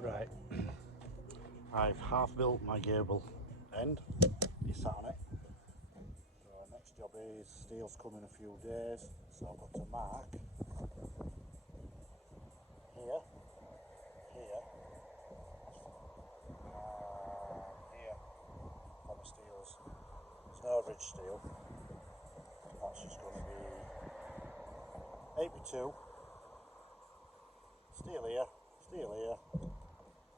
Right, I've half built my gable end, you sat on it. So next job is steel's coming in a few days, so I've got to mark here, here, here on the steels. It's no ridge steel, that's just going to be 8x2, steel here,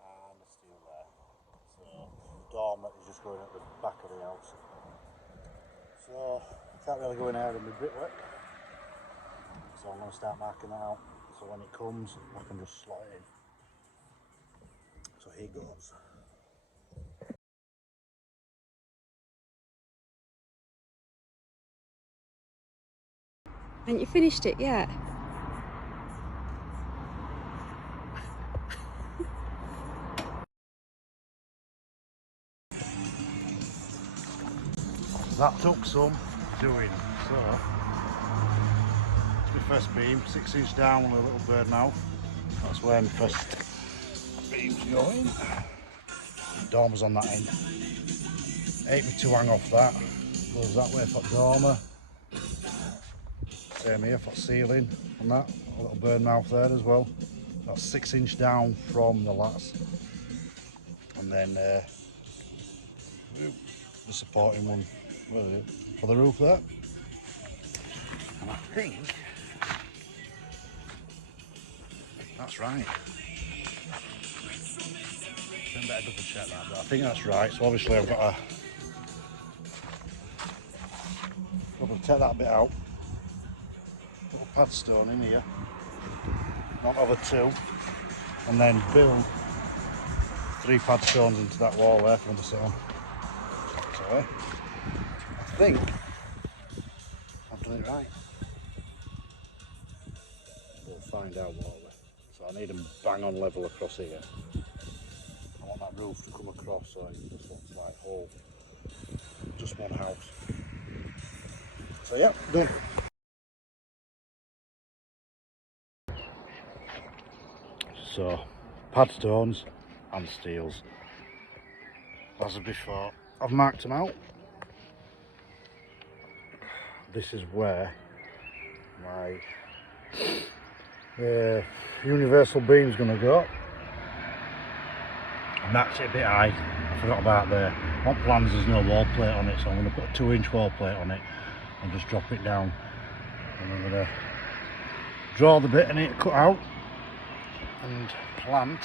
and the steel there. So the dormer is just going at the back of the house. So can't really go in there with my brickwork. So I'm going to start marking that out. So when it comes, I can just slot it in. So here goes. Haven't you finished it yet? That took some doing. So it's my first beam, 6-inch down with a little bird mouth. That's where my first beam's going. Dormer's on that end. 8x2 hang off that. Goes that way for dormer. Same here for ceiling and that. A little bird mouth there as well. That's 6-inch down from the lats. And then the supporting one for the roof there. And I think that's right. I better double check that, but I think that's right. So obviously I've got to probably take that bit out. Put a pad stone in here, not over 2, and then build 3 pad stones into that wall there for them to sit on. So I think I've done it right. We'll find out, won't we? So I need them bang on level across here. I want that roof to come across so it just looks like whole, just one house. So yeah, done. So pad stones and steels. As of before, I've marked them out. This is where my universal beam's going to go. And that's it a bit high. I forgot about there. On plans there's no wall plate on it, so I'm going to put a 2-inch wall plate on it and just drop it down. And I'm going to draw the bit in it, cut out, and plant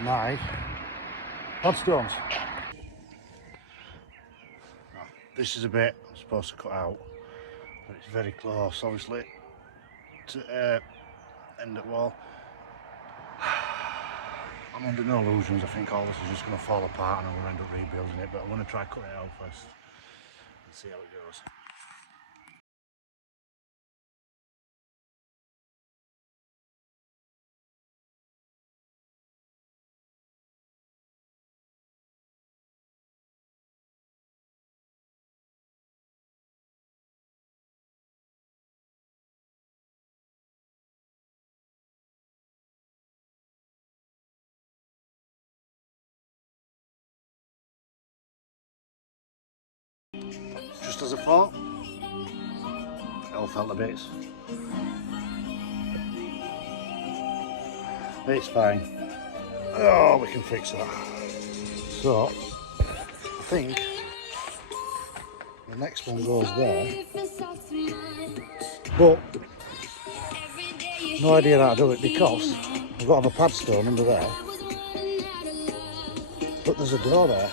my pad stones. This is a bit I'm supposed to cut out, but it's very close, obviously, to end at wall. I'm under no illusions. I think all this is just going to fall apart and I'm going to end up rebuilding it, but I want to try cutting it out first and see how it goes. Just as I thought, it all fell to bits. It's fine. Oh, we can fix that. So, I think the next one goes there, but no idea how to do it because I've got to have a pad stone under there, but there's a door there.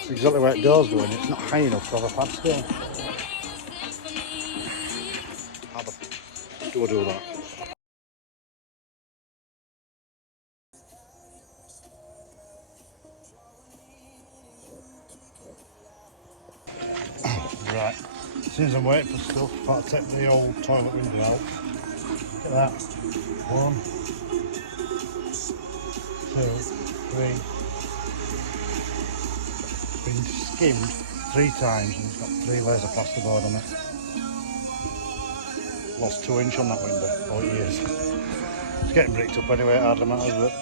It's exactly where the door's going, it's not high enough to have a pad stone. How do I do that? Right, as soon as I'm waiting for stuff, I'll take the old toilet window out. Look at that. 1, 2, 3. It's been skimmed 3 times and it's got 3 layers of plasterboard on it. Lost 2 inch on that window, 40 years. It's getting bricked up anyway, it hardly matters, but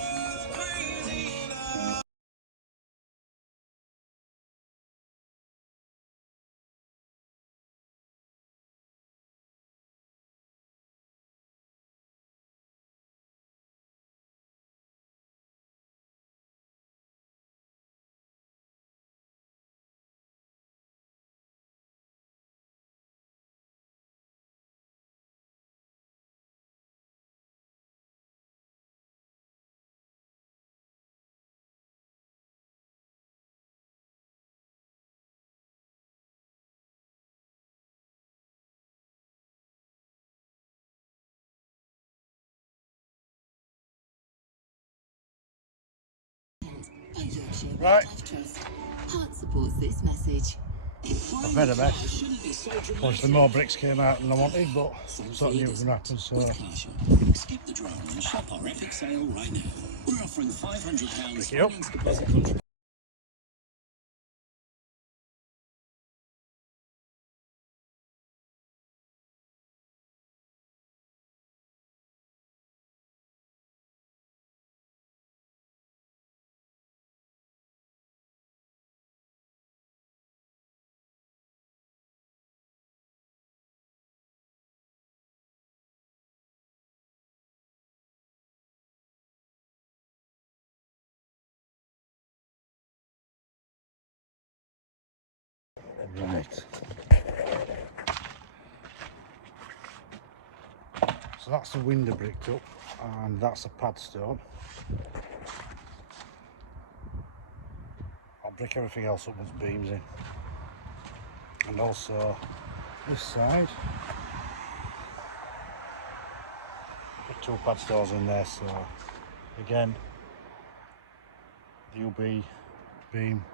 right. Supports this message. I've made a mess. Obviously more bricks came out than I wanted, but I sort of knew it was going to happen, so... Skip the drama and shop our epic sale right now. We're offering £500 Brick it up. finance deposit contribution. Right. So that's the window bricked up, and that's a pad stone. I'll brick everything else up with beams in. And also this side, put 2 pad stones in there, so again, the UB beam,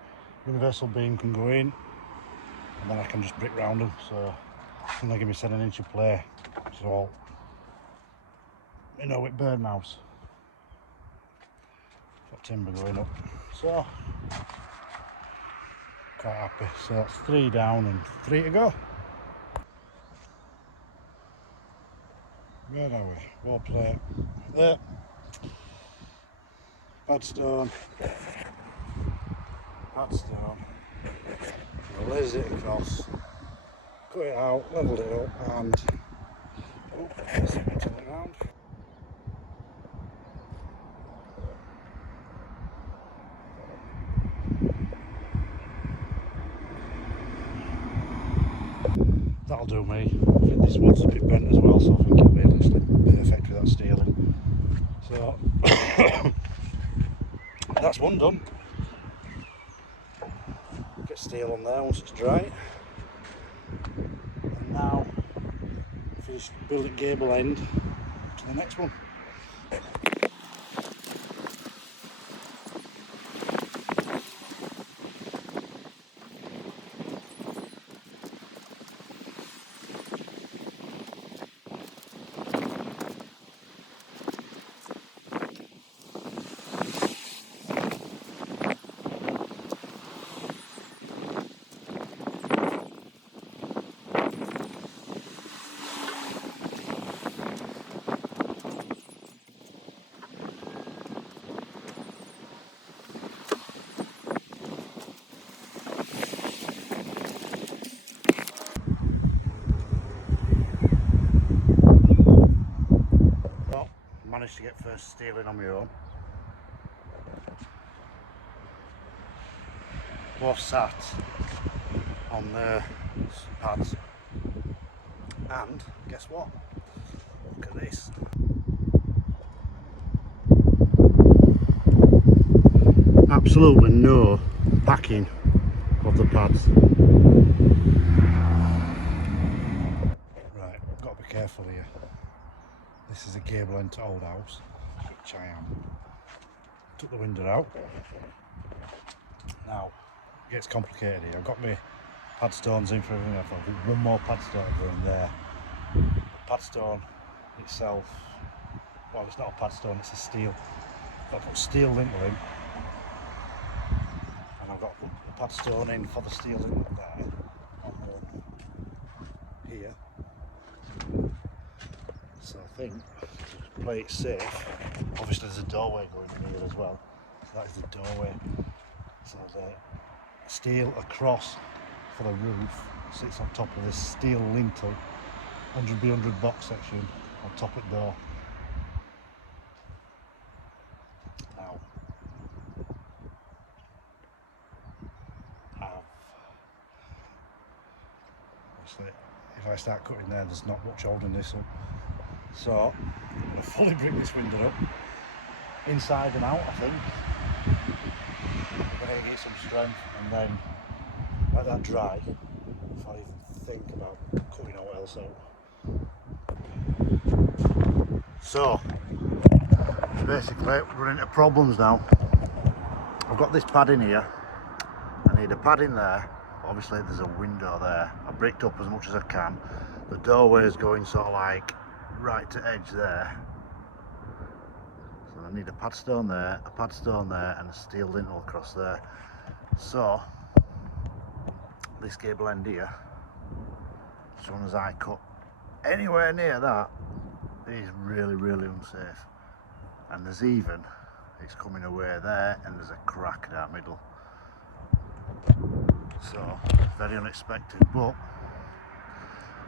universal beam can go in, and then I can just brick round them, so it's going to give me 7 inch of play, so you know, with bird mouse, got timber going up, so quite happy. So that's 3 down and 3 to go. Where are we? Wall plate there, pad stone, lays it across, cut it out, levelled it up, and turn it around. That'll do me. I think this one's a bit bent as well, so I think it'll be literally perfect with that steeling. So that's one done. Get steel on there once it's dry. And now finish building gable end to the next one. Managed to get first steeling on my own. Both sat on the pads, and guess what? Look at this. Absolutely no backing of the pads. Right, I've got to be careful here. This is a gable end to old house, which I am. Took the window out. Now, it gets complicated here. I've got my pad stones in for everything. I've got one more pad stone going there. The pad stone itself, well, it's not a pad stone, it's a steel. I've got to put steel lintel in, and I've got to put the pad stone in for the steel lintel there, and then here. So think, to play it safe. Obviously there's a doorway going in here as well, so that is the doorway. So the steel across for the roof sits on top of this steel lintel, 100x100 box section on top of the door. Now, obviously if I start cutting there's not much holding this up. So I'm going to fully brick this window up, inside and out I think. I'm going to get some strength and then let that dry before I even think about cutting all else out. So basically we're running into problems now. I've got this pad in here, I need a pad in there. Obviously there's a window there. I bricked up as much as I can. The doorway is going sort of like right to edge there. So I need a pad stone there, a pad stone there, and a steel lintel across there. So this gable end here, as soon as I cut anywhere near that, it is really, really unsafe. And there's even, it's coming away there, and there's a crack in that middle. So very unexpected, but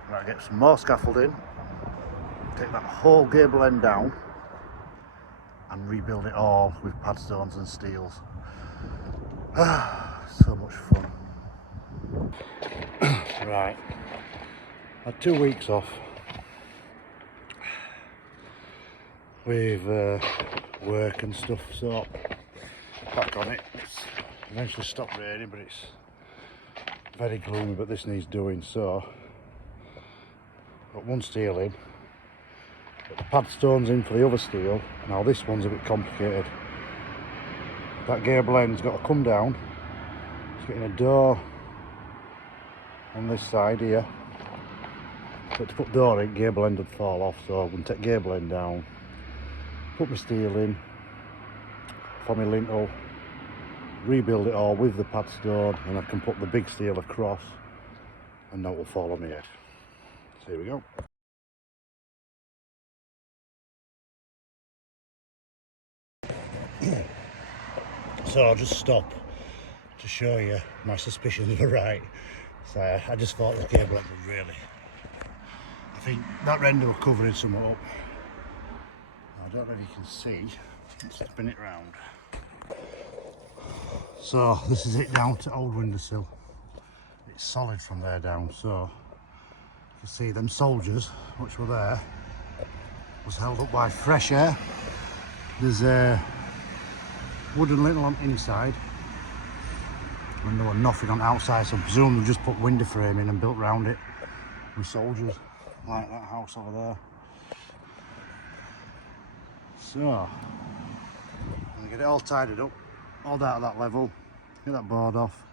I'm going to get some more scaffolding, take that whole gable end down and rebuild it all with pad stones and steels. So much fun. Right, had 2 weeks off with work and stuff, so back on it. It's eventually stopped raining, but it's very gloomy, but this needs doing. So got one steel in, got the pad stones in for the other steel. Now this one's a bit complicated. That gable end's got to come down. It's getting a door on this side here, but to put door in, gable end would fall off, so I'm going to take gable end down, put my steel in for my lintel, rebuild it all with the pad stone, and I can put the big steel across and that will fall on my head. So here we go. So I'll just stop to show you my suspicions were right. So I just thought the gable end was really, I think that render was covering something up. I don't know if you can see, let's spin it round. So this is it down to old windowsill. It's solid from there down, so you can see them soldiers which were there was held up by fresh air. There's a wooden lintel on inside and there was nothing on outside, so I presume they just put window frame in and built round it with soldiers, like that house over there. So I'm gonna get it all tidied up, all that at that level, get that board off,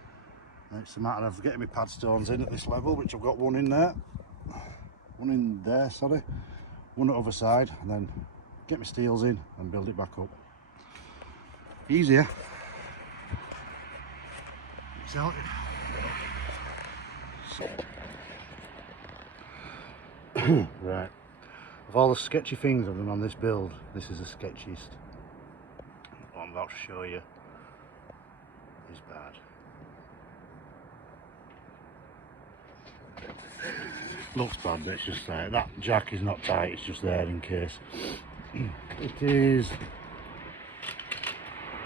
and it's a matter of getting my pad stones in at this level, which I've got one in there, one in there, sorry, one at the other side, and then get my steels in and build it back up. Easier. So, right, of all the sketchy things I've done on this build, this is the sketchiest. What I'm about to show you is bad. Looks bad, but it's just there. That jack is not tight, it's just there in case. It is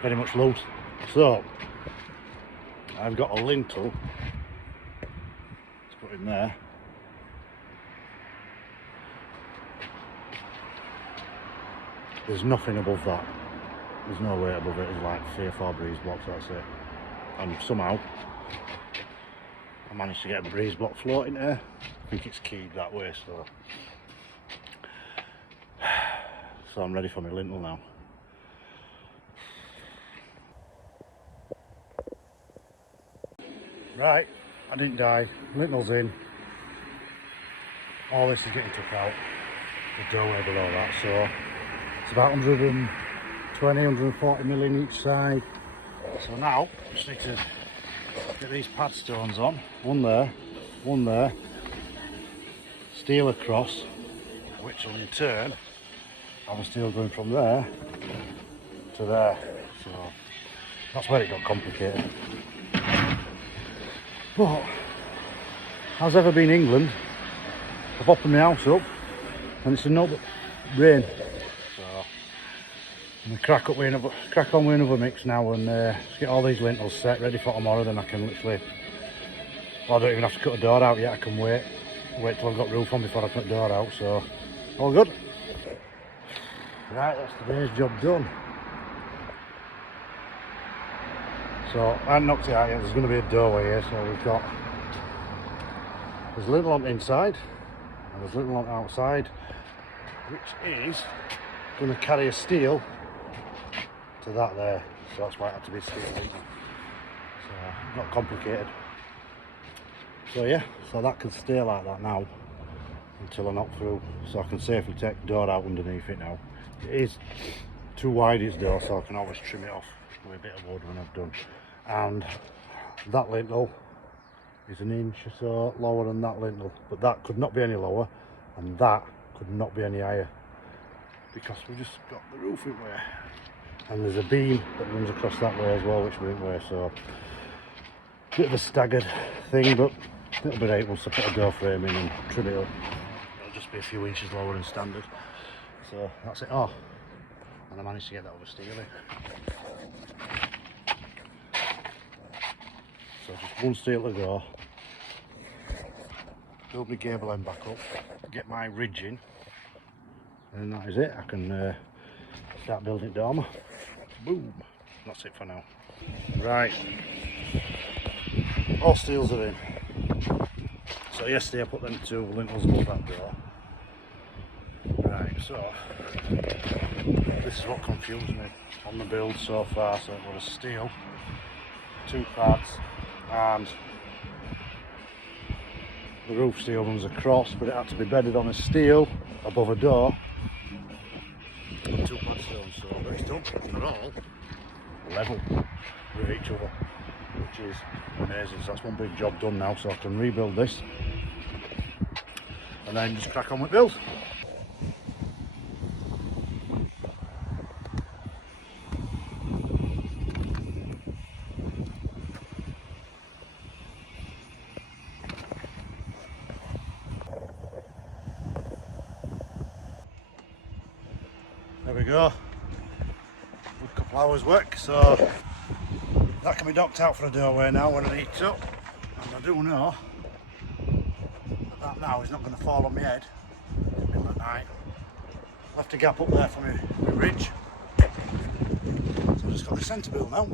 very much loose. So I've got a lintel to put in there. There's nothing above that. There's no weight above it. There's like 3 or 4 breeze blocks, that's it. And somehow I managed to get a breeze block floating there. I think it's keyed that way, so I'm ready for my lintel now. Right, I didn't die. Lintel's in. All this is getting took out. The doorway below that, so it's about 120, 140 mm each side. So now, just need to get these pad stones on. One there, steel across, which will in turn have a steel going from there to there. So that's where it got complicated. But as ever been England, I've opened my house up and it's a no but rain. So I'm gonna crack on with another mix now and just get all these lintels set ready for tomorrow. Then I can literally, well, I don't even have to cut the door out yet. I can wait till I've got roof on before I cut the door out. So all good. Right, that's today's job done. So I haven't knocked it out yet. There's going to be a doorway here, so there's a little on the inside and there's a little on the outside, which is going to carry a steel to that there. So that's why it had to be steel. So not complicated. So yeah, so that can stay like that now until I knock through, so I can safely take the door out underneath it now. It is too wide, its door, so I can always trim it off with a bit of wood when I've done. And that lintel is an inch or so lower than that lintel, but that could not be any lower and that could not be any higher because we just got the roof in way, and there's a beam that runs across that way as well which we didn't wear, so a bit of a staggered thing, but it'll be right once I put a door frame in and trim it up. It'll just be a few inches lower than standard. So that's it. Oh, and I managed to get that over steel in. So just one steel to go. Build my gable end back up, get my ridge in, and that is it. I can start building dormer. Boom. That's it for now. Right. All steels are in. So yesterday I put them two lintels above that door. Right, so this is what confused me on the build so far. So it was steel, 2 parts, and the roof steel runs across, but it had to be bedded on a steel above a door and 2 pad stones. So but it's done. They're all level with each other, which is amazing. So that's one big job done now, so I can rebuild this and then just crack on with build. There we go. Good couple hours work, so that can be docked out for a doorway now when I need to. And I do know that now is not going to fall on my head in the night. Left a gap up there for my ridge. So I've just got the centre built now.